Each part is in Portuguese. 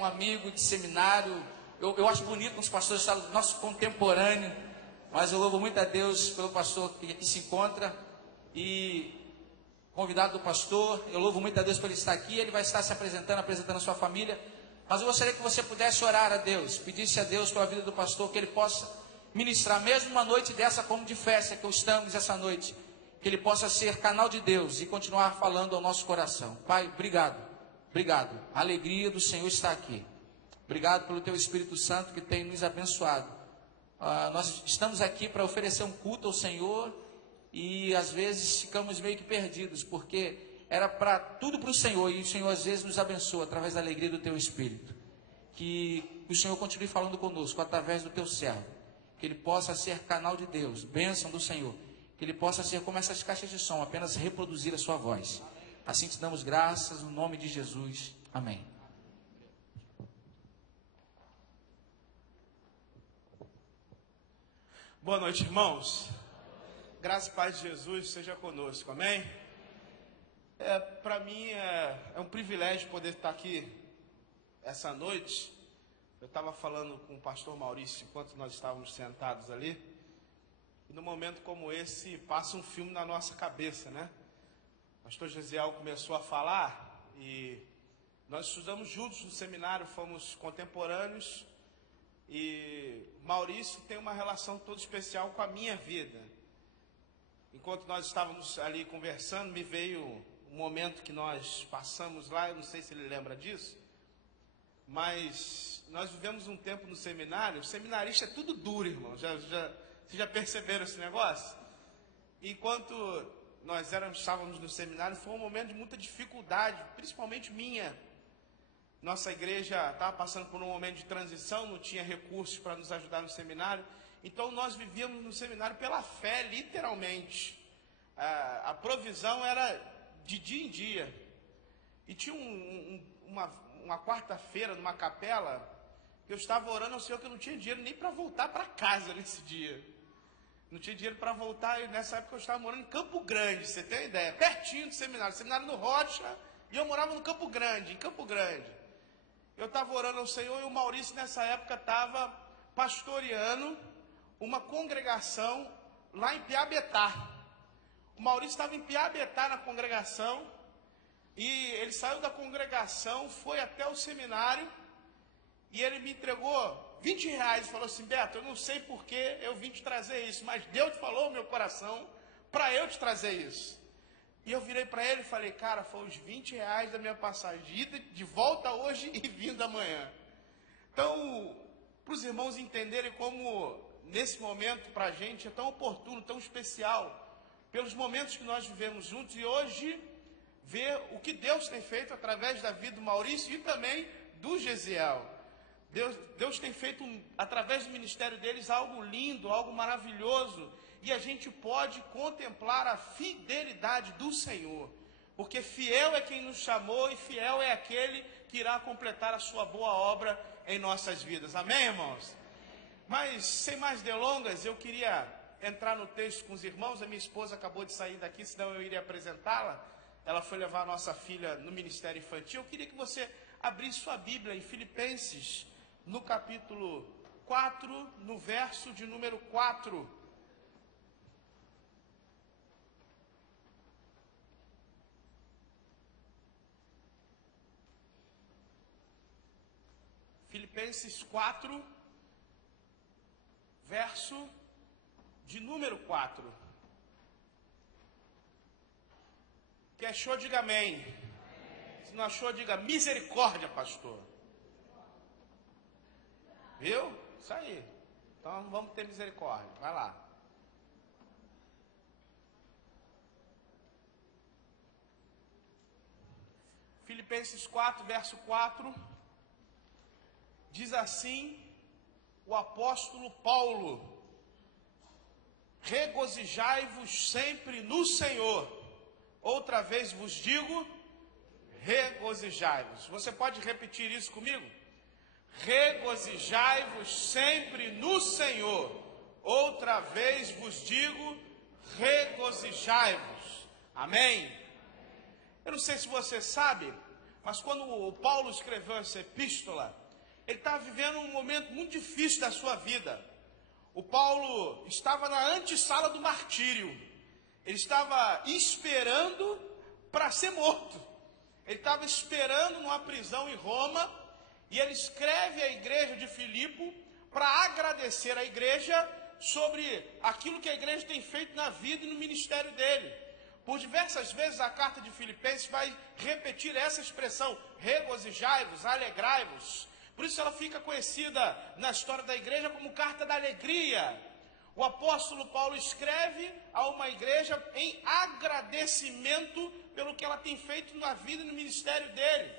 um amigo de seminário. Eu acho bonito os pastores falam nosso contemporâneo, mas eu louvo muito a Deus pelo pastor que aqui se encontra e convidado do pastor. Eu louvo muito a Deus por ele estar aqui. Ele vai estar se apresentando a sua família. Mas eu gostaria que você pudesse orar a Deus, pedisse a Deus pela vida do pastor, que ele possa ministrar, mesmo uma noite dessa como de festa que estamos essa noite, que ele possa ser canal de Deus e continuar falando ao nosso coração. Pai, obrigado, obrigado. A alegria do Senhor está aqui. Obrigado pelo Teu Espírito Santo que tem nos abençoado. Nós estamos aqui para oferecer um culto ao Senhor e às vezes ficamos meio que perdidos, porque era para tudo para o Senhor e o Senhor às vezes nos abençoa através da alegria do Teu Espírito. Que o Senhor continue falando conosco através do Teu servo, que ele possa ser canal de Deus, bênção do Senhor, que ele possa ser como essas caixas de som, apenas reproduzir a sua voz. Assim te damos graças no nome de Jesus. Amém. Boa noite, irmãos. Graça e paz de Jesus seja conosco, amém? Para mim é um privilégio poder estar aqui essa noite. Eu estava falando com o pastor Maurício enquanto nós estávamos sentados ali. E num momento como esse, passa um filme na nossa cabeça, né? O pastor Gesiel começou a falar e nós estudamos juntos no seminário, fomos contemporâneos. E Maurício tem uma relação toda especial com a minha vida. Enquanto nós estávamos ali conversando, me veio um momento que nós passamos lá, eu não sei se ele lembra disso, mas nós vivemos um tempo no seminário. O seminarista é tudo duro, irmão. Vocês já perceberam esse negócio? Enquanto nós estávamos no seminário, foi um momento de muita dificuldade, principalmente minha. Nossa igreja estava passando por um momento de transição, não tinha recursos para nos ajudar no seminário. Então nós vivíamos no seminário pela fé, literalmente. A provisão era de dia em dia. E tinha uma quarta-feira numa capela, que eu estava orando ao Senhor que eu não tinha dinheiro nem para voltar para casa nesse dia. Não tinha dinheiro para voltar, e nessa época eu estava morando em Campo Grande, você tem uma ideia, pertinho do seminário no Rocha, e eu morava no Campo Grande, em Campo Grande. Eu estava orando ao Senhor e o Maurício nessa época estava pastoreando uma congregação lá em Piabetá. O Maurício estava em Piabetá na congregação, e ele saiu da congregação, foi até o seminário, e ele me entregou R$20 e falou assim: Beto, eu não sei porque eu vim te trazer isso, mas Deus falou no meu coração para eu te trazer isso. E eu virei para ele e falei: cara, foi os R$20 da minha passagem de ida, de volta hoje e vindo amanhã. Então, para os irmãos entenderem como nesse momento para a gente é tão oportuno, tão especial, pelos momentos que nós vivemos juntos, e hoje ver o que Deus tem feito através da vida do Maurício e também do Gesiel. Deus tem feito, através do ministério deles, algo lindo, algo maravilhoso, e a gente pode contemplar a fidelidade do Senhor, porque fiel é quem nos chamou e fiel é aquele que irá completar a sua boa obra em nossas vidas. Amém, irmãos? Mas, sem mais delongas, eu queria entrar no texto com os irmãos. A minha esposa acabou de sair daqui, senão eu iria apresentá-la. Ela foi levar a nossa filha no ministério infantil. Eu queria que você abrisse sua Bíblia em Filipenses, no capítulo 4, no verso de número 4. Filipenses 4, verso de número 4. Que achou, diga amém. Se não achou, diga misericórdia, pastor. Viu? Isso aí. Então vamos ter misericórdia. Vai lá. Filipenses 4, verso 4. Diz assim o apóstolo Paulo: regozijai-vos sempre no Senhor. Outra vez vos digo, regozijai-vos. Você pode repetir isso comigo? Regozijai-vos sempre no Senhor. Outra vez vos digo, regozijai-vos. Amém? Eu não sei se você sabe, Mas quando o Paulo escreveu essa epístola, ele estava vivendo um momento muito difícil da sua vida. O Paulo estava na antessala do martírio. Ele estava esperando para ser morto. Ele estava esperando numa prisão em Roma. E ele escreve à igreja de Filipe para agradecer à igreja sobre aquilo que a igreja tem feito na vida e no ministério dele. Por diversas vezes a carta de Filipenses vai repetir essa expressão: regozijai-vos, alegrai-vos. Por isso ela fica conhecida na história da igreja como carta da alegria. O apóstolo Paulo escreve a uma igreja em agradecimento pelo que ela tem feito na vida e no ministério dele.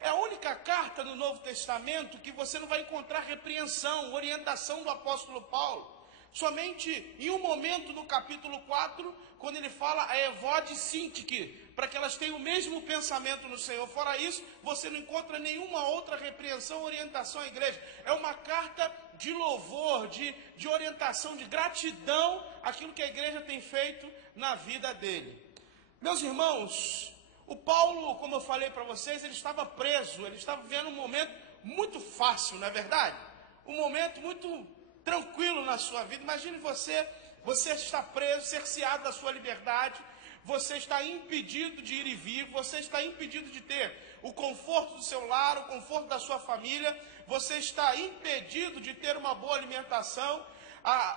É a única carta no Novo Testamento que você não vai encontrar repreensão, orientação do apóstolo Paulo. Somente em um momento no capítulo 4, quando ele fala a Evode e Sintique, para que elas tenham o mesmo pensamento no Senhor. Fora isso, você não encontra nenhuma outra repreensão ou orientação à igreja. É uma carta de louvor, de orientação, de gratidão, aquilo que a igreja tem feito na vida dele. Meus irmãos, o Paulo, como eu falei para vocês, ele estava preso, ele estava vivendo um momento muito fácil, não é verdade? Um momento muito tranquilo na sua vida. Imagine você está preso, cerceado da sua liberdade, você está impedido de ir e vir, você está impedido de ter o conforto do seu lar, o conforto da sua família, você está impedido de ter uma boa alimentação,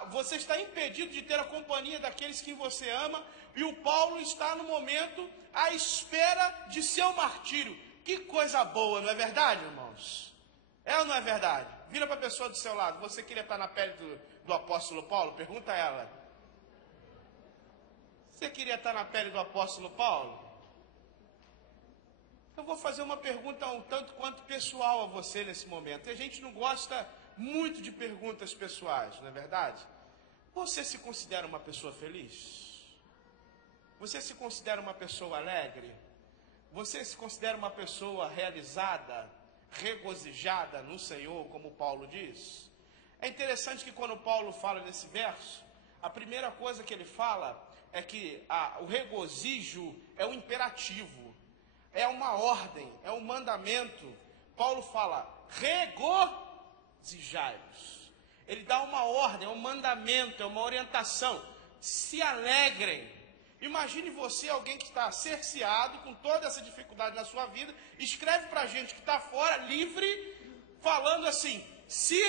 você está impedido de ter a companhia daqueles que você ama, e o Paulo está no momento à espera de seu martírio. Que coisa boa, não é verdade, irmãos? É ou não é verdade? Vira para a pessoa do seu lado: você queria estar na pele do apóstolo Paulo? Pergunta a ela. Você queria estar na pele do apóstolo Paulo? Eu vou fazer uma pergunta um tanto quanto pessoal a você nesse momento. A gente não gosta muito de perguntas pessoais, não é verdade? Você se considera uma pessoa feliz? Você se considera uma pessoa alegre? Você se considera uma pessoa realizada, regozijada no Senhor, como Paulo diz? É interessante que quando Paulo fala nesse verso, a primeira coisa que ele fala é que o regozijo é um imperativo, é uma ordem, é um mandamento. Paulo fala: regozijai-vos. Ele dá uma ordem, é um mandamento, é uma orientação. Se alegrem. Imagine você, alguém que está cerceado, com toda essa dificuldade na sua vida, escreve para a gente que está fora, livre, falando assim: se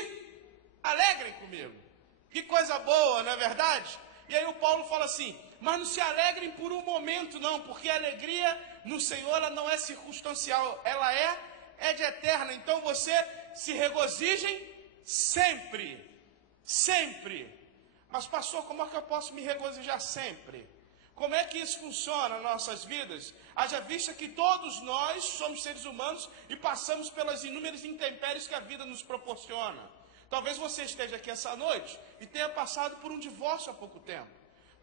alegrem comigo. Que coisa boa, não é verdade? E aí o Paulo fala assim: mas não se alegrem por um momento não, porque a alegria no Senhor, ela não é circunstancial, ela é de eterna. Então você se regozijem sempre, sempre. Mas pastor, como é que eu posso me regozijar sempre? Como é que isso funciona nas nossas vidas? Haja vista que todos nós somos seres humanos e passamos pelas inúmeras intempéries que a vida nos proporciona. Talvez você esteja aqui essa noite e tenha passado por um divórcio há pouco tempo.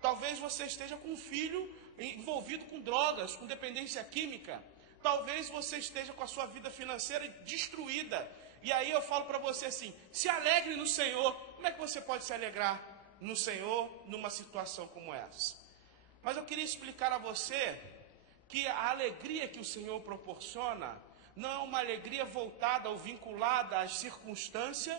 Talvez você esteja com um filho envolvido com drogas, com dependência química. Talvez você esteja com a sua vida financeira destruída. E aí eu falo para você assim: se alegre no Senhor. Como é que você pode se alegrar no Senhor numa situação como essa? Mas eu queria explicar a você que a alegria que o Senhor proporciona não é uma alegria voltada ou vinculada às circunstâncias,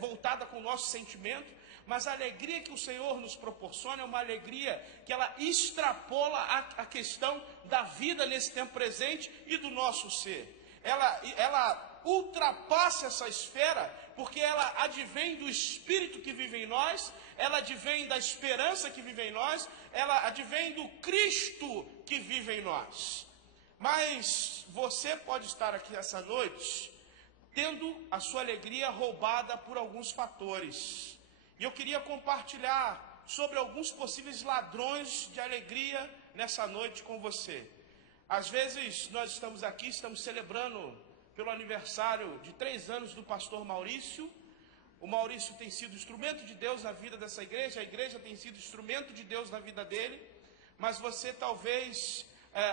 voltada com o nosso sentimento, mas a alegria que o Senhor nos proporciona é uma alegria que ela extrapola a questão da vida nesse tempo presente e do nosso ser. Ela ultrapassa essa esfera, porque ela advém do Espírito que vive em nós, ela advém da esperança que vive em nós, ela advém do Cristo que vive em nós. Mas você pode estar aqui essa noite tendo a sua alegria roubada por alguns fatores. E eu queria compartilhar sobre alguns possíveis ladrões de alegria nessa noite com você. Às vezes nós estamos aqui, estamos celebrando pelo aniversário de 3 anos do pastor Maurício. O Maurício tem sido instrumento de Deus na vida dessa igreja, a igreja tem sido instrumento de Deus na vida dele, mas você talvez,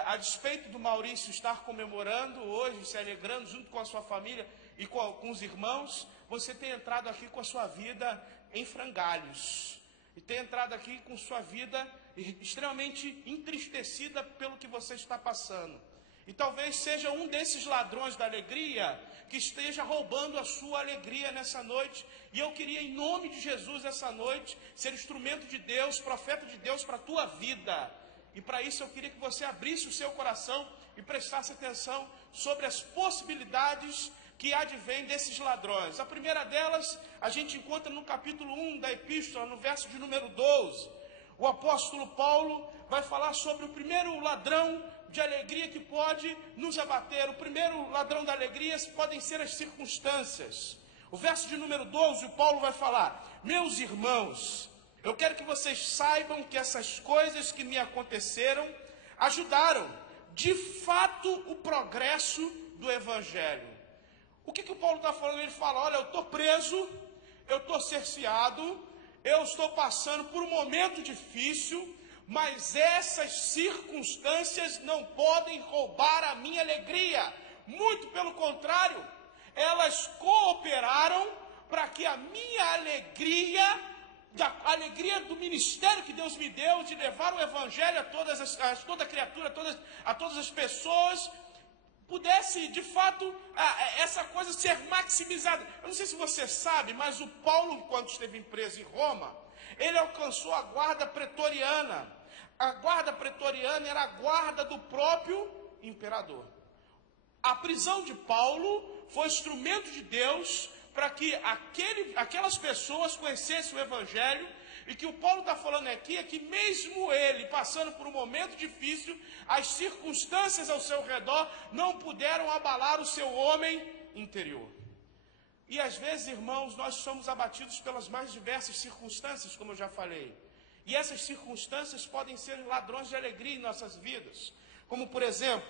a despeito do Maurício estar comemorando hoje, se alegrando junto com a sua família e com os irmãos, você tem entrado aqui com a sua vida em frangalhos, e tem entrado aqui com sua vida extremamente entristecida pelo que você está passando. E talvez seja um desses ladrões da alegria que esteja roubando a sua alegria nessa noite. E eu queria, em nome de Jesus, essa noite, ser instrumento de Deus, profeta de Deus para a tua vida. E para isso eu queria que você abrisse o seu coração e prestasse atenção sobre as possibilidades que advêm desses ladrões. A primeira delas, a gente encontra no capítulo 1 da epístola, no verso de número 12. O apóstolo Paulo vai falar sobre o primeiro ladrão de alegria que pode nos abater. O primeiro ladrão da alegria podem ser as circunstâncias. O verso de número 12, o Paulo vai falar: meus irmãos, eu quero que vocês saibam que essas coisas que me aconteceram ajudaram, de fato, o progresso do Evangelho. O que o Paulo está falando? Ele fala: olha, eu estou preso, eu estou cerceado, eu estou passando por um momento difícil, mas essas circunstâncias não podem roubar a minha alegria. Muito pelo contrário, elas cooperaram para que a minha alegria, a alegria do ministério que Deus me deu, de levar o Evangelho a toda criatura, a todas as pessoas, pudesse, de fato, essa coisa ser maximizada. Eu não sei se você sabe, mas o Paulo, quando esteve preso em Roma, ele alcançou a guarda pretoriana. A guarda pretoriana era a guarda do próprio imperador. A prisão de Paulo foi instrumento de Deus para que aquelas pessoas conhecessem o Evangelho. E que o Paulo está falando aqui é que mesmo ele passando por um momento difícil, as circunstâncias ao seu redor não puderam abalar o seu homem interior. E às vezes, irmãos, nós somos abatidos pelas mais diversas circunstâncias, como eu já falei. E essas circunstâncias podem ser ladrões de alegria em nossas vidas. Como, por exemplo,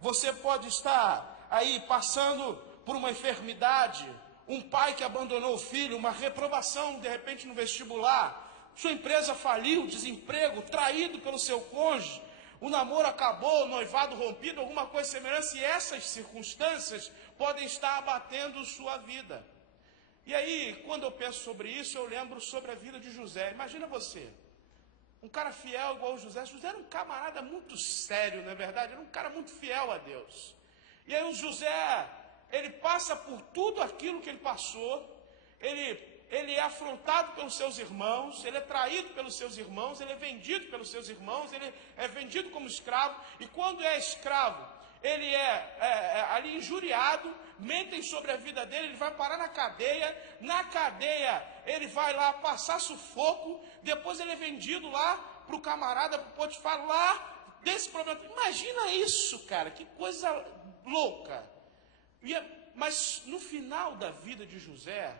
você pode estar aí passando por uma enfermidade, um pai que abandonou o filho, uma reprovação, de repente, no vestibular. Sua empresa faliu, desemprego, traído pelo seu cônjuge, o namoro acabou, o noivado rompido, alguma coisa semelhante, e essas circunstâncias podem estar abatendo sua vida. E aí, quando eu penso sobre isso, eu lembro sobre a vida de José. Imagina você, um cara fiel igual o José. José era um camarada muito sério, não é verdade? Era um cara muito fiel a Deus. E aí o José, ele passa por tudo aquilo que ele passou, ele é afrontado pelos seus irmãos, ele é traído pelos seus irmãos, ele é vendido pelos seus irmãos, ele é vendido como escravo, e quando é escravo, ele é ali injuriado, mentem sobre a vida dele, ele vai parar na cadeia ele vai lá passar sufoco, depois ele é vendido lá para o camarada, para o Potifar, lá desse problema. Imagina isso, cara, que coisa louca. Mas no final da vida de José,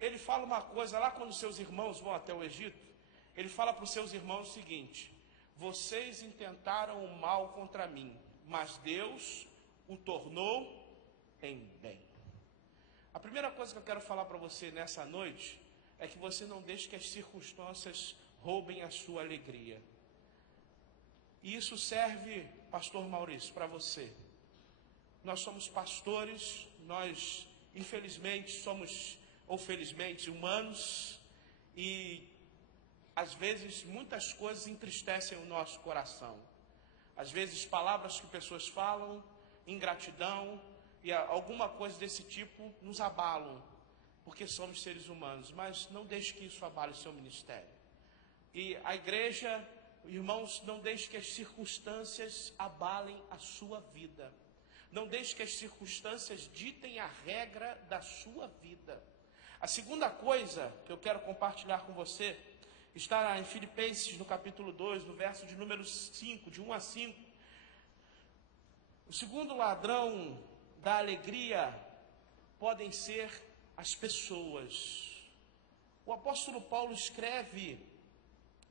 ele fala uma coisa lá quando seus irmãos vão até o Egito. Ele fala para os seus irmãos o seguinte: vocês intentaram o mal contra mim, mas Deus o tornou em bem. A primeira coisa que eu quero falar para você nessa noite é que você não deixe que as circunstâncias roubem a sua alegria. E isso serve, pastor Maurício, para você. Nós somos pastores, nós infelizmente somos, ou felizmente, humanos, e às vezes muitas coisas entristecem o nosso coração. Às vezes palavras que pessoas falam, ingratidão e alguma coisa desse tipo nos abalam, porque somos seres humanos. Mas não deixe que isso abale o seu ministério. E a igreja, irmãos, não deixe que as circunstâncias abalem a sua vida. Não deixe que as circunstâncias ditem a regra da sua vida. A segunda coisa que eu quero compartilhar com você está em Filipenses, no capítulo 2, no verso de número 5, de 1 a 5. O segundo ladrão da alegria podem ser as pessoas. O apóstolo Paulo escreve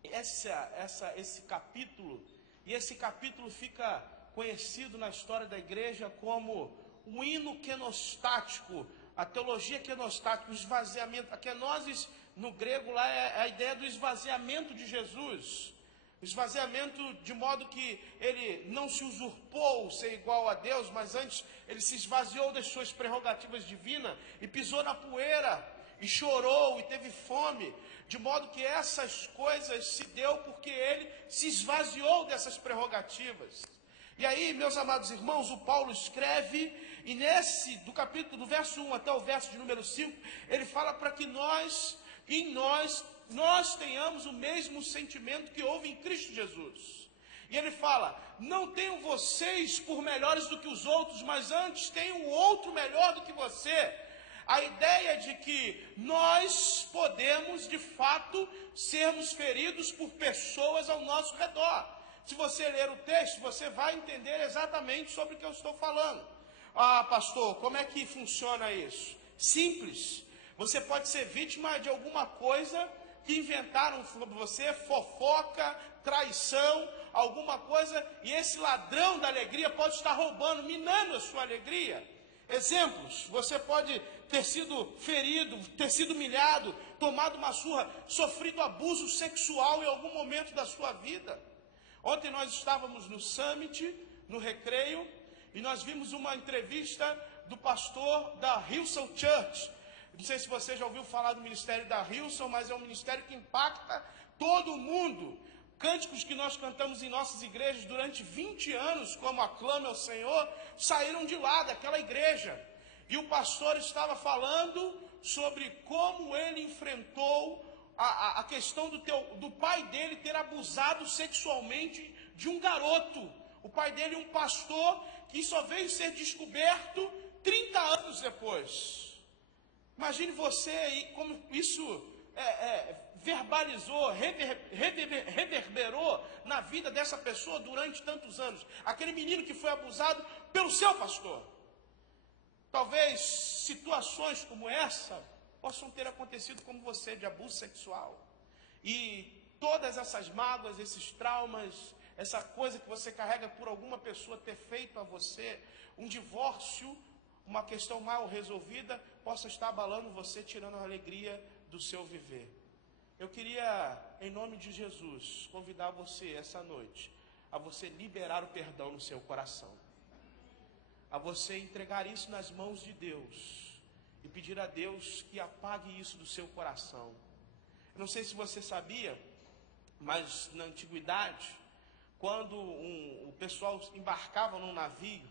esse capítulo, e esse capítulo fica conhecido na história da igreja como o hino quenostático, a teologia quenostática, o esvaziamento. A kenosis no grego lá é a ideia do esvaziamento de Jesus. O esvaziamento de modo que ele não se usurpou ser igual a Deus, mas antes ele se esvaziou das suas prerrogativas divinas e pisou na poeira e chorou e teve fome, de modo que essas coisas se deu porque ele se esvaziou dessas prerrogativas. E aí, meus amados irmãos, o Paulo escreve, e do verso 1 até o verso de número 5, ele fala para que nós tenhamos o mesmo sentimento que houve em Cristo Jesus. E ele fala, não tenham vocês por melhores do que os outros, mas antes tenham o outro melhor do que você. A ideia de que nós podemos, de fato, sermos feridos por pessoas ao nosso redor. Se você ler o texto, você vai entender exatamente sobre o que eu estou falando. Ah, pastor, como é que funciona isso? Simples. Você pode ser vítima de alguma coisa que inventaram sobre você, fofoca, traição, alguma coisa, e esse ladrão da alegria pode estar roubando, minando a sua alegria. Exemplos, você pode ter sido ferido, ter sido humilhado, tomado uma surra, sofrido abuso sexual em algum momento da sua vida. Ontem nós estávamos no Summit, no Recreio, e nós vimos uma entrevista do pastor da Hillsong Church. Não sei se você já ouviu falar do ministério da Hillsong, mas é um ministério que impacta todo mundo. Cânticos que nós cantamos em nossas igrejas durante 20 anos, como Aclame ao Senhor, saíram de lá, daquela igreja. E o pastor estava falando sobre como ele enfrentou a questão do pai dele ter abusado sexualmente de um garoto. O pai dele, um pastor, que só veio ser descoberto 30 anos depois. Imagine você aí, como isso verbalizou, reverberou na vida dessa pessoa durante tantos anos. Aquele menino que foi abusado pelo seu pastor. Talvez situações como essa possam ter acontecido com você, de abuso sexual. E todas essas mágoas, esses traumas, essa coisa que você carrega por alguma pessoa ter feito a você, um divórcio, uma questão mal resolvida, possa estar abalando você, tirando a alegria do seu viver. Eu queria, em nome de Jesus, convidar você essa noite a você liberar o perdão no seu coração, a você entregar isso nas mãos de Deus e pedir a Deus que apague isso do seu coração. Eu não sei se você sabia, mas na antiguidade, quando o pessoal embarcava num navio,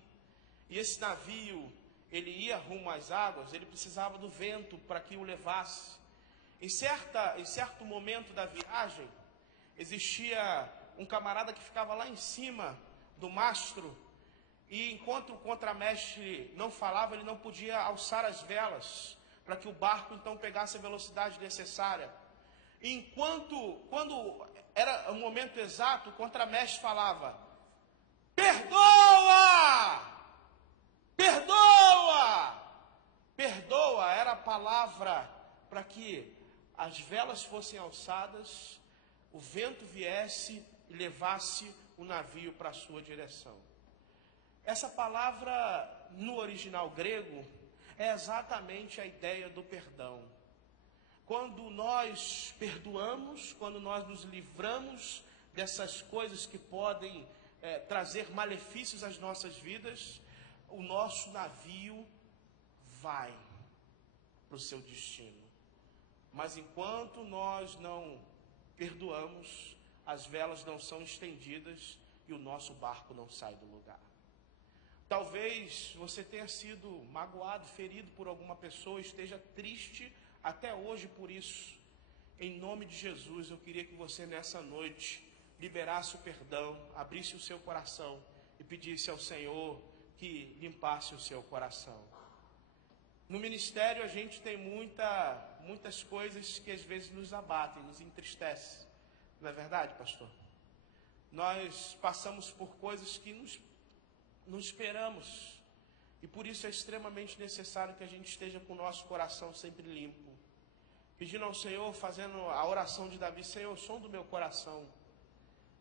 e esse navio ele ia rumo às águas, ele precisava do vento para que o levasse. Em certo momento da viagem, existia um camarada que ficava lá em cima do mastro, e enquanto o contramestre não falava, ele não podia alçar as velas, para que o barco então pegasse a velocidade necessária. E quando era o momento exato, o contramestre falava, perdoa! Perdoa! Perdoa era a palavra para que as velas fossem alçadas, o vento viesse e levasse o navio para a sua direção. Essa palavra, no original grego, é exatamente a ideia do perdão. Quando nós perdoamos, quando nós nos livramos dessas coisas que podem trazer malefícios às nossas vidas, o nosso navio vai para o seu destino. Mas enquanto nós não perdoamos, as velas não são estendidas e o nosso barco não sai do lugar. Talvez você tenha sido magoado, ferido por alguma pessoa, esteja triste até hoje por isso. Em nome de Jesus, eu queria que você nessa noite liberasse o perdão, abrisse o seu coração e pedisse ao Senhor que limpasse o seu coração. No ministério a gente tem muitas coisas que às vezes nos abatem, nos entristecem. Não é verdade, pastor? Nós passamos por coisas que não esperamos. E por isso é extremamente necessário que a gente esteja com o nosso coração sempre limpo. Pedindo ao Senhor, fazendo a oração de Davi, Senhor, som do meu coração.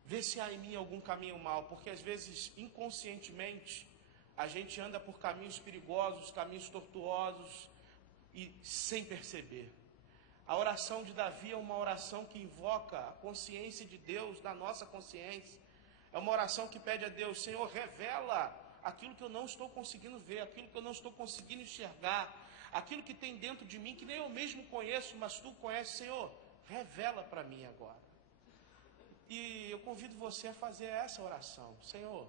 Vê se há em mim algum caminho mau, porque às vezes, inconscientemente, a gente anda por caminhos perigosos, caminhos tortuosos, e sem perceber. A oração de Davi é uma oração que invoca a consciência de Deus, da nossa consciência. É uma oração que pede a Deus, Senhor, revela aquilo que eu não estou conseguindo ver, aquilo que eu não estou conseguindo enxergar, aquilo que tem dentro de mim, que nem eu mesmo conheço, mas tu conheces, Senhor, revela para mim agora. E eu convido você a fazer essa oração, Senhor,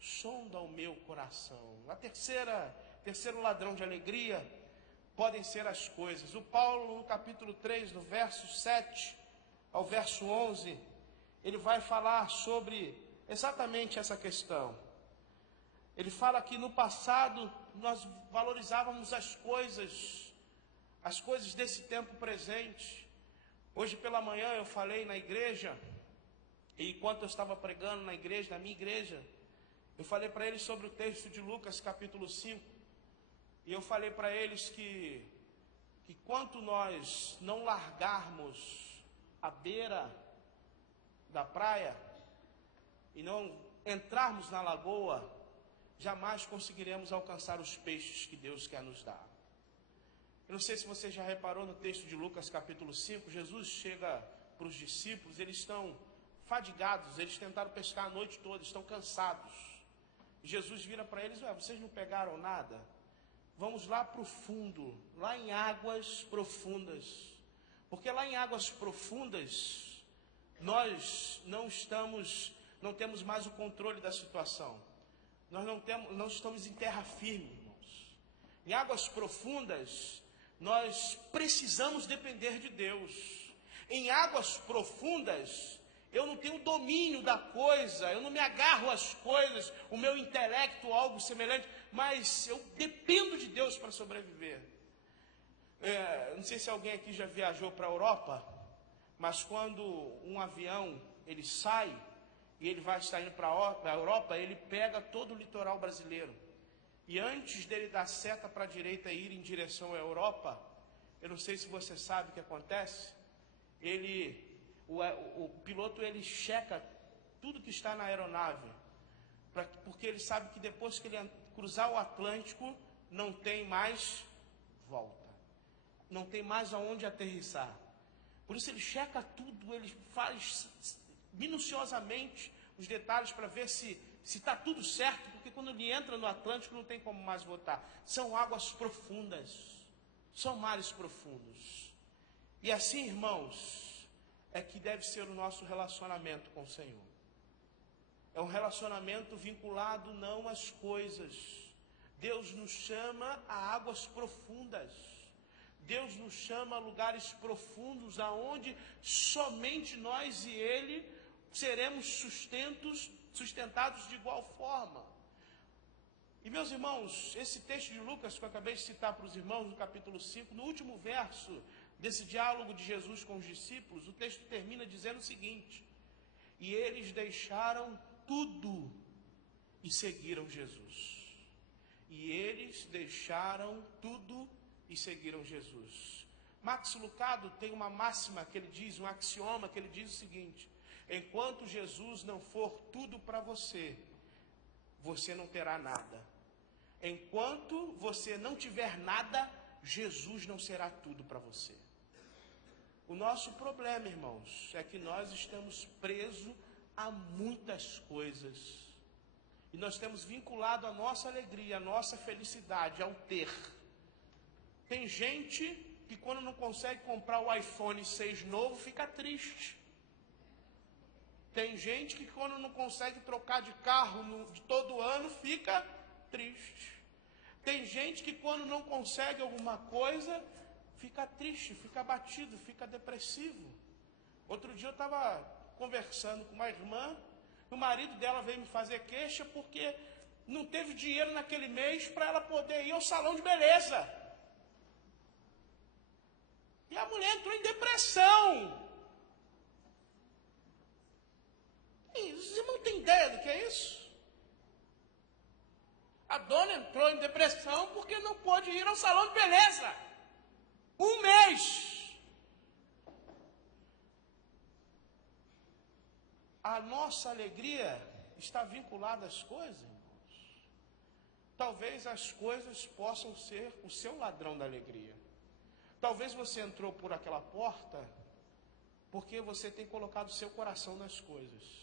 sonda o meu coração. Terceiro ladrão de alegria podem ser as coisas. O Paulo, no capítulo 3, no verso 7 ao verso 11, ele vai falar sobre exatamente essa questão. Ele fala que no passado nós valorizávamos as coisas desse tempo presente. Hoje pela manhã eu falei na igreja, e enquanto eu estava pregando na igreja, na minha igreja, eu falei para eles sobre o texto de Lucas capítulo 5, e eu falei para eles que quanto nós não largarmos a beira da praia e não entrarmos na lagoa, jamais conseguiremos alcançar os peixes que Deus quer nos dar. Eu não sei se você já reparou no texto de Lucas capítulo 5, Jesus chega para os discípulos, eles estão fadigados, eles tentaram pescar a noite toda, estão cansados. Jesus vira para eles: vocês não pegaram nada? Vamos lá para o fundo, lá em águas profundas. Porque lá em águas profundas, nós não temos mais o controle da situação. Nós não estamos em terra firme, irmãos. Em águas profundas, nós precisamos depender de Deus. Em águas profundas, eu não tenho domínio da coisa, eu não me agarro às coisas, o meu intelecto, algo semelhante, mas eu dependo de Deus para sobreviver. Não sei se alguém aqui já viajou para a Europa, mas quando um avião ele sai e ele vai estar indo para a Europa, ele pega todo o litoral brasileiro. E antes dele dar seta para a direita e ir em direção à Europa, eu não sei se você sabe o que acontece, o piloto ele checa tudo que está na aeronave, porque ele sabe que depois que ele cruzar o Atlântico, não tem mais volta, não tem mais aonde aterrissar. Por isso ele checa tudo, ele faz minuciosamente os detalhes para ver se está tudo certo, porque quando ele entra no Atlântico não tem como mais voltar. São águas profundas, são mares profundos. E assim, irmãos, é que deve ser o nosso relacionamento com o Senhor. É um relacionamento vinculado não às coisas. Deus nos chama a águas profundas. Deus nos chama a lugares profundos, aonde somente nós e Ele seremos sustentados de igual forma. E meus irmãos, esse texto de Lucas que eu acabei de citar para os irmãos, no capítulo 5, no último verso desse diálogo de Jesus com os discípulos, o texto termina dizendo o seguinte: e eles deixaram tudo e seguiram Jesus. E eles deixaram tudo e seguiram Jesus. Max Lucado tem uma máxima que ele diz, um axioma que ele diz o seguinte: enquanto Jesus não for tudo para você, você não terá nada. Enquanto você não tiver nada, Jesus não será tudo para você. O nosso problema, irmãos, é que nós estamos presos a muitas coisas. E nós temos vinculado a nossa alegria, a nossa felicidade ao ter. Tem gente que quando não consegue comprar o iPhone 6 novo, fica triste. Tem gente que quando não consegue trocar de carro de todo ano, fica triste. Tem gente que quando não consegue alguma coisa, fica triste, fica abatido, fica depressivo. Outro dia eu estava conversando com uma irmã, o marido dela veio me fazer queixa porque não teve dinheiro naquele mês para ela poder ir ao salão de beleza. E a mulher entrou em depressão. E os irmãos não têm ideia do que é isso? A dona entrou em depressão porque não pôde ir ao salão de beleza. Um mês. A nossa alegria está vinculada às coisas, irmãos. Talvez as coisas possam ser o seu ladrão da alegria. Talvez você entrou por aquela porta porque você tem colocado o seu coração nas coisas.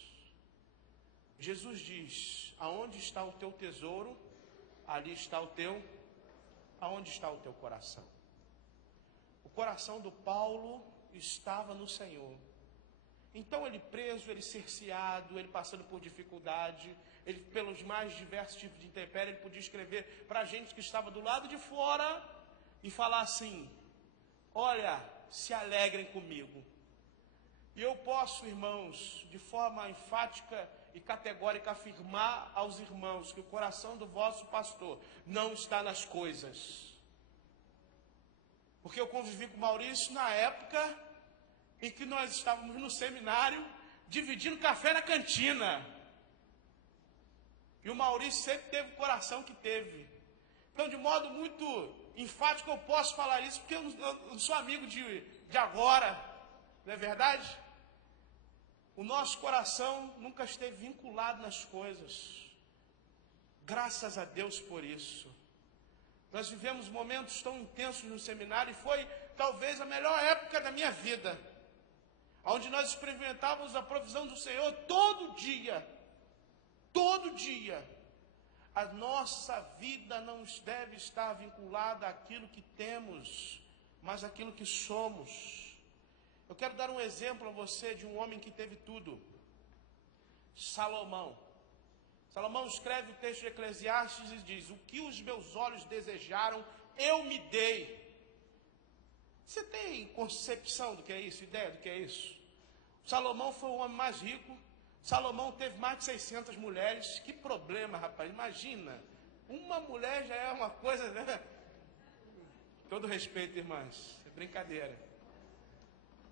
Jesus diz: aonde está o teu tesouro, ali está aonde está o teu coração. O coração do Paulo estava no Senhor. Então ele preso, ele cerceado, ele passando por dificuldade, ele, pelos mais diversos tipos de intempérie, ele podia escrever para a gente que estava do lado de fora e falar assim: olha, se alegrem comigo. E eu posso, irmãos, de forma enfática e categórica afirmar aos irmãos que o coração do vosso pastor não está nas coisas. Porque eu convivi com o Maurício na época em que nós estávamos no seminário dividindo café na cantina. E o Maurício sempre teve o coração que teve. Então, de modo muito enfático, eu posso falar isso, porque eu não sou amigo de agora, não é verdade? O nosso coração nunca esteve vinculado nas coisas. Graças a Deus por isso. Nós vivemos momentos tão intensos no seminário, e foi talvez a melhor época da minha vida, onde nós experimentávamos a provisão do Senhor todo dia. Todo dia. A nossa vida não deve estar vinculada àquilo que temos, mas àquilo que somos. Eu quero dar um exemplo a você de um homem que teve tudo. Salomão. Salomão escreve o texto de Eclesiastes e diz: o que os meus olhos desejaram, eu me dei. Você tem concepção do que é isso, ideia do que é isso? Salomão foi o homem mais rico. Salomão teve mais de 600 mulheres. Que problema, rapaz, imagina. Uma mulher já é uma coisa, né? Todo respeito, irmãs, é brincadeira.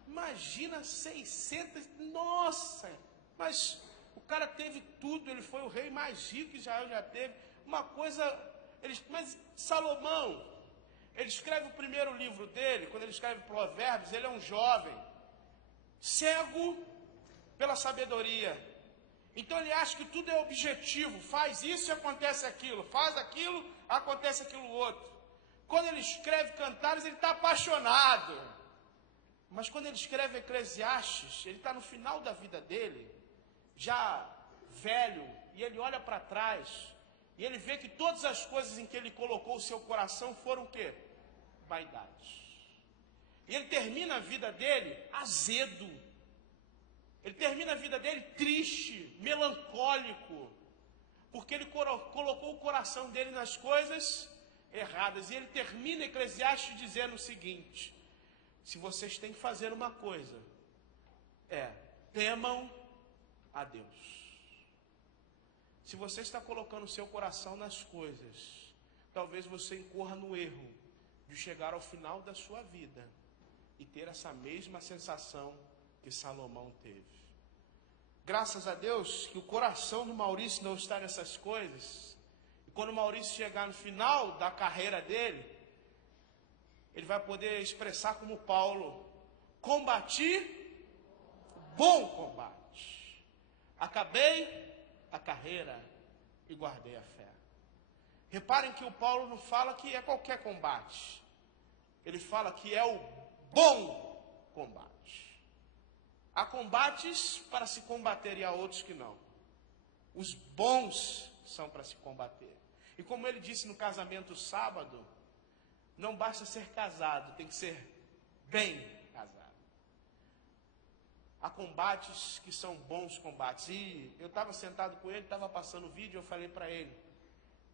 Imagina 600, nossa, mas o cara teve tudo, ele foi o rei mais rico que Israel já teve. Uma coisa, mas Salomão, ele escreve o primeiro livro dele, quando ele escreve Provérbios, ele é um jovem, cego pela sabedoria. Então ele acha que tudo é objetivo, faz isso e acontece aquilo, faz aquilo, acontece aquilo outro. Quando ele escreve Cantares, ele está apaixonado. Mas quando ele escreve Eclesiastes, ele está no final da vida dele, já velho, e ele olha para trás, e ele vê que todas as coisas em que ele colocou o seu coração foram o quê? Vaidades. E ele termina a vida dele azedo. Ele termina a vida dele triste, melancólico, porque ele colocou o coração dele nas coisas erradas. E ele termina Eclesiastes dizendo o seguinte: se vocês têm que fazer uma coisa, temam a Deus. Se você está colocando o seu coração nas coisas, talvez você incorra no erro de chegar ao final da sua vida e ter essa mesma sensação que Salomão teve. Graças a Deus que o coração do Maurício não está nessas coisas. E quando o Maurício chegar no final da carreira dele, ele vai poder expressar como Paulo: combati o bom combate, acabei a carreira e guardei a fé. Reparem que o Paulo não fala que é qualquer combate, ele fala que é o bom combate. Há combates para se combater e há outros que não. Os bons são para se combater. E como ele disse no casamento sábado, não basta ser casado, tem que ser bem casado. Há combates que são bons combates. E eu estava sentado com ele, estava passando o vídeo, eu falei para ele: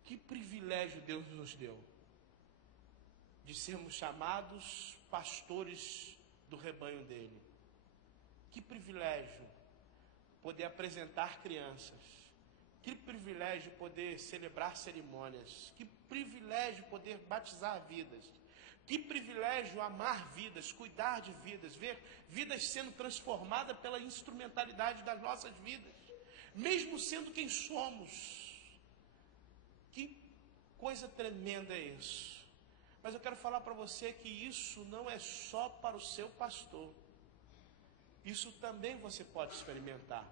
que privilégio Deus nos deu de sermos chamados pastores do rebanho dele. Que privilégio poder apresentar crianças. Que privilégio poder celebrar cerimônias. Que privilégio poder batizar vidas. Que privilégio amar vidas, cuidar de vidas, ver vidas sendo transformadas pela instrumentalidade das nossas vidas, mesmo sendo quem somos. Que coisa tremenda é isso. Mas eu quero falar para você que isso não é só para o seu pastor. Isso também você pode experimentar.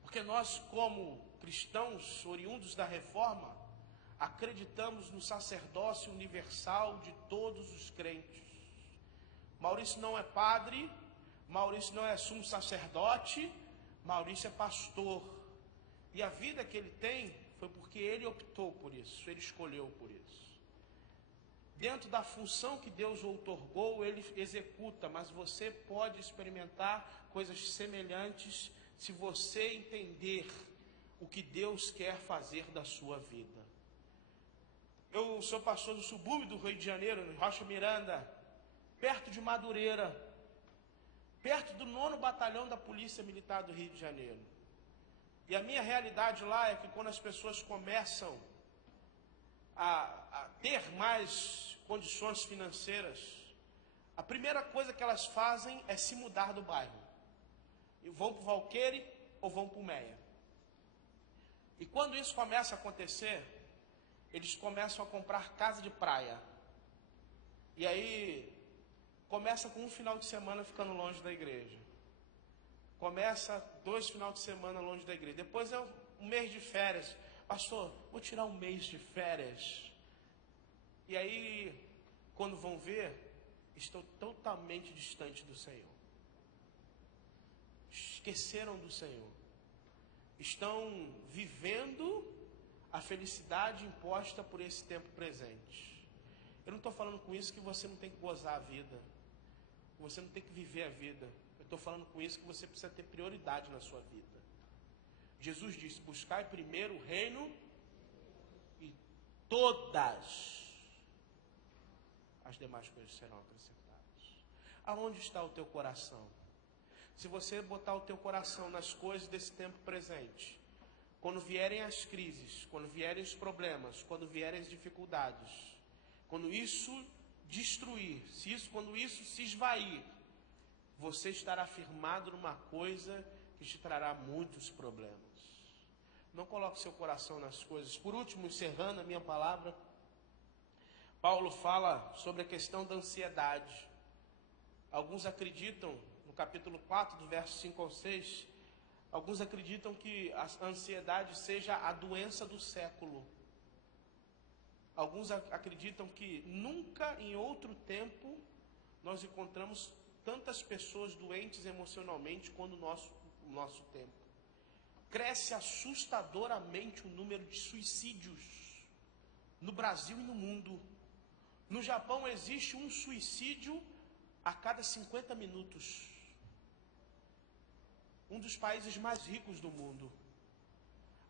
Porque nós, como cristãos oriundos da Reforma, acreditamos no sacerdócio universal de todos os crentes. Maurício não é padre, Maurício não é sumo sacerdote, Maurício é pastor. E a vida que ele tem foi porque ele optou por isso, ele escolheu por isso. Dentro da função que Deus o outorgou, ele executa, mas você pode experimentar coisas semelhantes se você entender o que Deus quer fazer da sua vida. Eu sou pastor do subúrbio do Rio de Janeiro, em Rocha Miranda, perto de Madureira, perto do 9º Batalhão da Polícia Militar do Rio de Janeiro. E a minha realidade lá é que quando as pessoas começam a ter mais condições financeiras, a primeira coisa que elas fazem é se mudar do bairro. E vão para o Valqueire ou vão para o Meia. E quando isso começa a acontecer, eles começam a comprar casa de praia. E aí, começa com um final de semana ficando longe da igreja. Começa 2 finais de semana longe da igreja. Depois é um mês de férias. Pastor, vou tirar um mês de férias. E aí, quando vão ver, estão totalmente distantes do Senhor. Esqueceram do Senhor. Estão vivendo a felicidade imposta por esse tempo presente. Eu não estou falando com isso que você não tem que gozar a vida, que você não tem que viver a vida. Eu estou falando com isso que você precisa ter prioridade na sua vida. Jesus disse: buscai primeiro o reino e todas as demais coisas serão acrescentadas. Aonde está o teu coração? Se você botar o teu coração nas coisas desse tempo presente, quando vierem as crises, quando vierem os problemas, quando vierem as dificuldades, quando isso destruir, quando isso se esvair, você estará firmado numa coisa que te trará muitos problemas. Não coloque seu coração nas coisas. Por último, encerrando a minha palavra, Paulo fala sobre a questão da ansiedade. Alguns acreditam, no capítulo 4, do verso 5 ao 6, alguns acreditam que a ansiedade seja a doença do século. Alguns acreditam que nunca em outro tempo nós encontramos tantas pessoas doentes emocionalmente quanto no nosso tempo. Cresce assustadoramente o número de suicídios no Brasil e no mundo. No Japão existe um suicídio a cada 50 minutos. Um dos países mais ricos do mundo.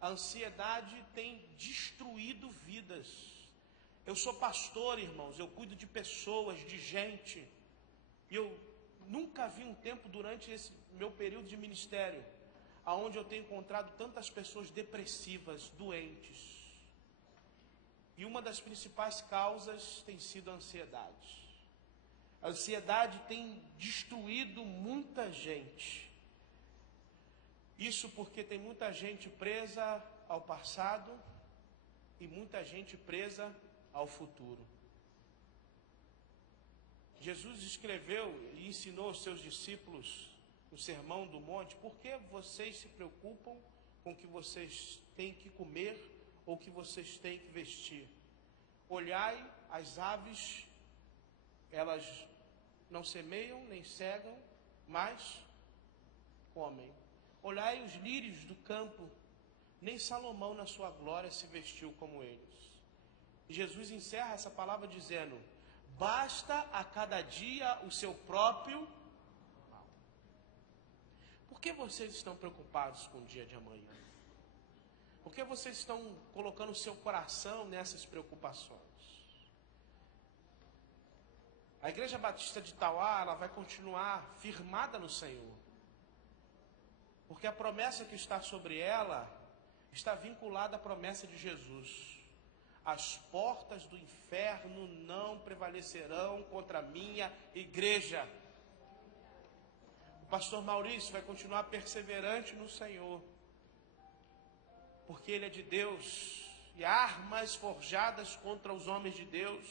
A ansiedade tem destruído vidas. Eu sou pastor, irmãos, eu cuido de pessoas, de gente. E eu nunca vi um tempo durante esse meu período de ministério aonde eu tenho encontrado tantas pessoas depressivas, doentes. E uma das principais causas tem sido a ansiedade. A ansiedade tem destruído muita gente. Isso porque tem muita gente presa ao passado e muita gente presa ao futuro. Jesus escreveu e ensinou aos seus discípulos no Sermão do Monte: por que vocês se preocupam com o que vocês têm que comer ou o que vocês têm que vestir? Olhai as aves, elas não semeiam nem cegam, mas comem. Olhai os lírios do campo, nem Salomão na sua glória se vestiu como eles. E Jesus encerra essa palavra dizendo: basta a cada dia o seu próprio mal. Por que vocês estão preocupados com o dia de amanhã? Por que vocês estão colocando o seu coração nessas preocupações? A Igreja Batista de Tauá, ela vai continuar firmada no Senhor. Porque a promessa que está sobre ela está vinculada à promessa de Jesus. As portas do inferno não prevalecerão contra a minha igreja. O pastor Maurício vai continuar perseverante no Senhor. Porque ele é de Deus. E armas forjadas contra os homens de Deus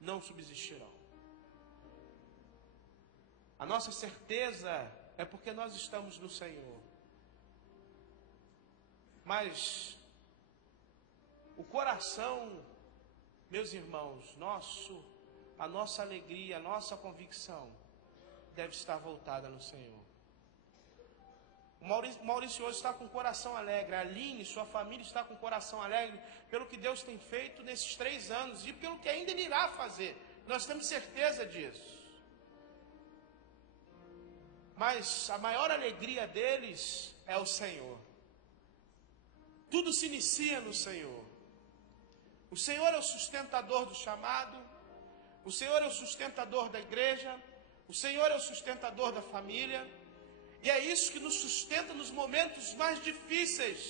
não subsistirão. A nossa certeza é porque nós estamos no Senhor. Mas o coração, meus irmãos, a nossa alegria, a nossa convicção deve estar voltada no Senhor. O Maurício hoje está com o coração alegre. A Aline, sua família, está com o coração alegre pelo que Deus tem feito nesses 3 anos e pelo que ainda Ele irá fazer. Nós temos certeza disso. Mas a maior alegria deles é o Senhor. Tudo se inicia no Senhor. O Senhor é o sustentador do chamado. O Senhor é o sustentador da igreja. O Senhor é o sustentador da família. E é isso que nos sustenta nos momentos mais difíceis.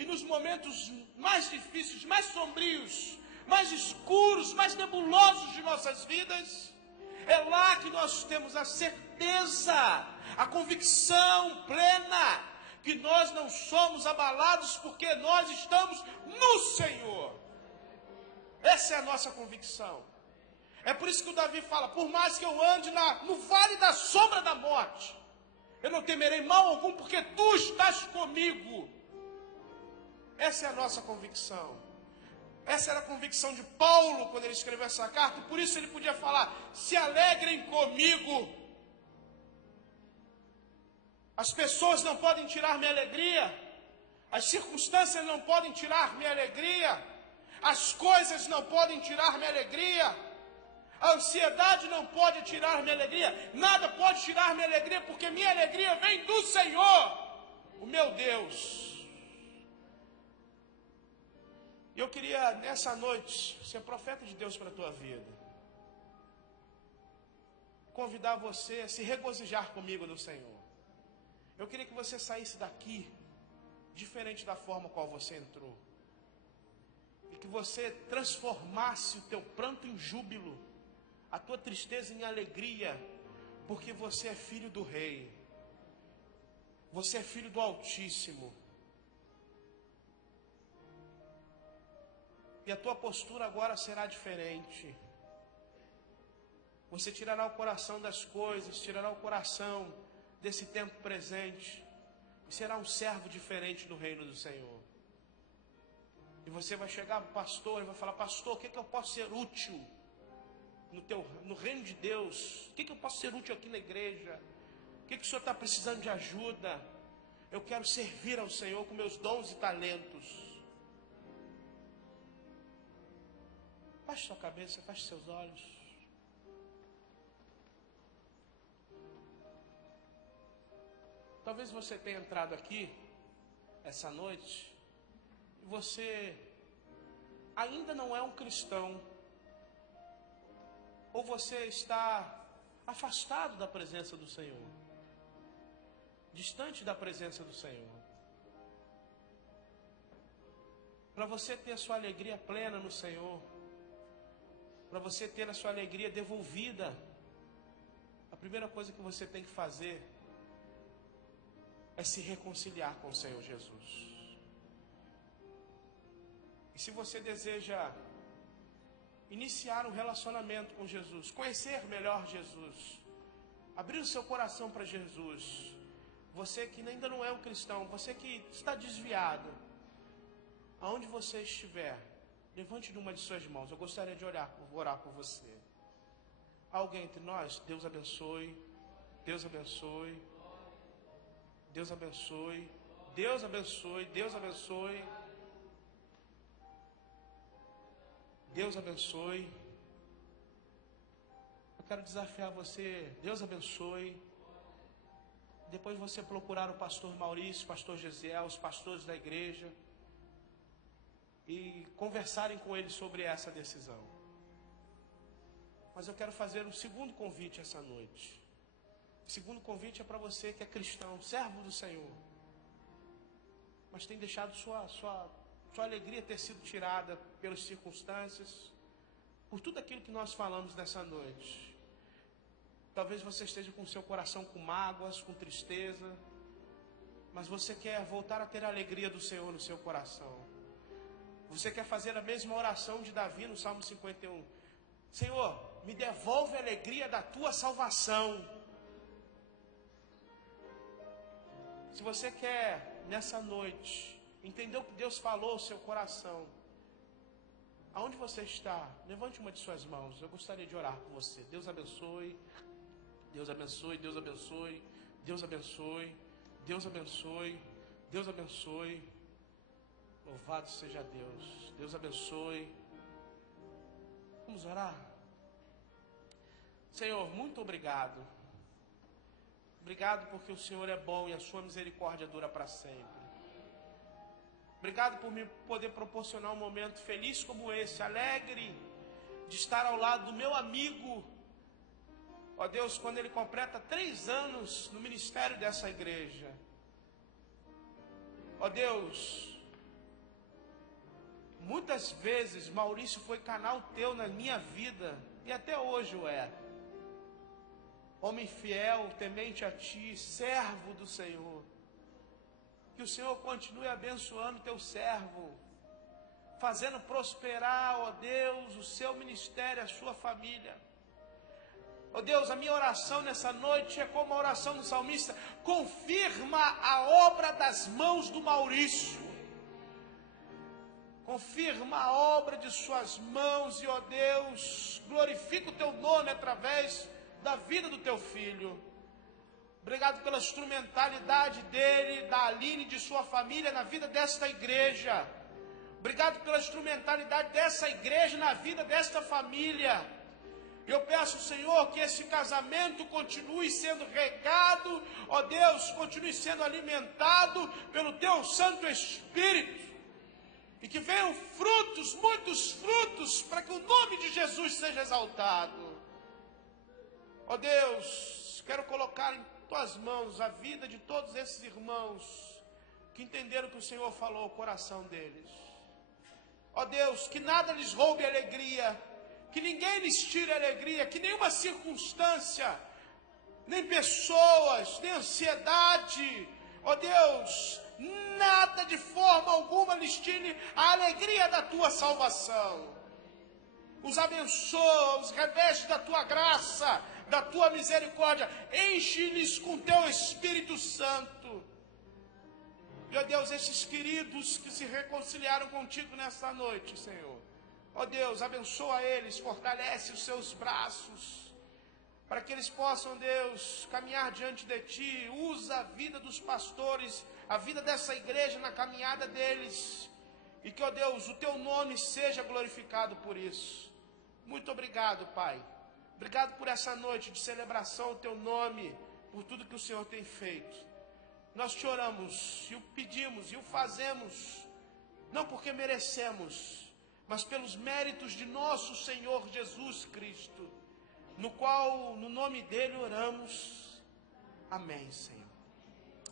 E nos momentos mais difíceis, mais sombrios, mais escuros, mais nebulosos de nossas vidas. É lá que nós temos a certeza, a convicção plena que nós não somos abalados porque nós estamos no Senhor. Essa é a nossa convicção. É por isso que o Davi fala: por mais que eu ande no vale da sombra da morte, eu não temerei mal algum, porque tu estás comigo. Essa é a nossa convicção. Essa era a convicção de Paulo quando ele escreveu essa carta. Por isso ele podia falar: se alegrem comigo. As pessoas não podem tirar minha alegria. As circunstâncias não podem tirar minha alegria. As coisas não podem tirar minha alegria. A ansiedade não pode tirar minha alegria. Nada pode tirar minha alegria, porque minha alegria vem do Senhor, o meu Deus. E eu queria, nessa noite, ser profeta de Deus para a tua vida. Convidar você a se regozijar comigo no Senhor. Eu queria que você saísse daqui diferente da forma qual você entrou. E que você transformasse o teu pranto em júbilo, a tua tristeza em alegria, porque você é filho do Rei. Você é filho do Altíssimo. E a tua postura agora será diferente. Você tirará o coração das coisas, tirará o coração desse tempo presente, e será um servo diferente do reino do Senhor. E você vai chegar para o pastor e vai falar: pastor, o que eu posso ser útil no reino de Deus? O que eu posso ser útil aqui na igreja? O que o senhor está precisando de ajuda? Eu quero servir ao Senhor com meus dons e talentos. Baixe sua cabeça, feche seus olhos. Talvez você tenha entrado aqui essa noite e você ainda não é um cristão, ou você está afastado da presença do Senhor, distante da presença do Senhor. Para você ter a sua alegria plena no Senhor, para você ter a sua alegria devolvida, a primeira coisa que você tem que fazer é se reconciliar com o Senhor Jesus. E se você deseja iniciar um relacionamento com Jesus, conhecer melhor Jesus, abrir o seu coração para Jesus, você que ainda não é um cristão, você que está desviado, aonde você estiver, levante uma de suas mãos. Eu gostaria de orar por você. Alguém entre nós? Deus abençoe. Deus abençoe. Deus abençoe. Deus abençoe. Deus abençoe. Deus abençoe. Eu quero desafiar você. Deus abençoe. Depois você procurar o pastor Maurício, o pastor Gesiel, os pastores da igreja, e conversarem com eles sobre essa decisão. Mas eu quero fazer um segundo convite essa noite. O segundo convite é para você que é cristão, servo do Senhor, mas tem deixado sua alegria ter sido tirada pelas circunstâncias, por tudo aquilo que nós falamos nessa noite. Talvez você esteja com seu coração com mágoas, com tristeza, mas você quer voltar a ter a alegria do Senhor no seu coração. Você quer fazer a mesma oração de Davi no Salmo 51. Senhor, me devolve a alegria da tua salvação. Se você quer, nessa noite, entender o que Deus falou ao seu coração, aonde você está, levante uma de suas mãos. Eu gostaria de orar por você. Deus abençoe. Deus abençoe. Deus abençoe. Deus abençoe. Deus abençoe. Deus abençoe. Louvado seja Deus. Deus abençoe. Vamos orar? Senhor, muito obrigado. Obrigado porque o Senhor é bom e a sua misericórdia dura para sempre. Obrigado por me poder proporcionar um momento feliz como esse, alegre de estar ao lado do meu amigo, ó Deus, quando ele completa 3 anos no ministério dessa igreja. Ó Deus, muitas vezes Maurício foi canal teu na minha vida, e até hoje o é. Homem fiel, temente a ti, servo do Senhor. Que o Senhor continue abençoando teu servo, fazendo prosperar, ó Deus, o seu ministério, a sua família. Ó Deus, a minha oração nessa noite é como a oração do salmista: confirma a obra das mãos do Maurício. Confirma a obra de suas mãos e, ó Deus, glorifica o teu nome através da vida do teu filho. Obrigado pela instrumentalidade dele, da Aline e de sua família na vida desta igreja. Obrigado pela instrumentalidade dessa igreja na vida desta família. Eu peço, Senhor, que esse casamento continue sendo regado, ó Deus, continue sendo alimentado pelo teu Santo Espírito. E que venham frutos, muitos frutos, para que o nome de Jesus seja exaltado. Ó Deus, quero colocar em tuas mãos a vida de todos esses irmãos que entenderam que o Senhor falou ao coração deles. Ó Deus, que nada lhes roube a alegria, que ninguém lhes tire a alegria, que nenhuma circunstância, nem pessoas, nem ansiedade, ó Deus, nada de forma alguma lhes tire a alegria da tua salvação. Os abençoa, os reveste da tua graça, da tua misericórdia, enche-lhes com teu Espírito Santo. Meu Deus, esses queridos que se reconciliaram contigo nesta noite, Senhor, ó Deus, abençoa eles, fortalece os seus braços, para que eles possam, Deus, caminhar diante de ti. Usa a vida dos pastores, a vida dessa igreja na caminhada deles, e que, ó Deus, o teu nome seja glorificado por isso. Muito obrigado, Pai. Obrigado por essa noite de celebração ao teu nome, por tudo que o Senhor tem feito. Nós te oramos e o pedimos e o fazemos, não porque merecemos, mas pelos méritos de nosso Senhor Jesus Cristo, no qual, no nome dele, oramos. Amém, Senhor.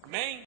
Amém.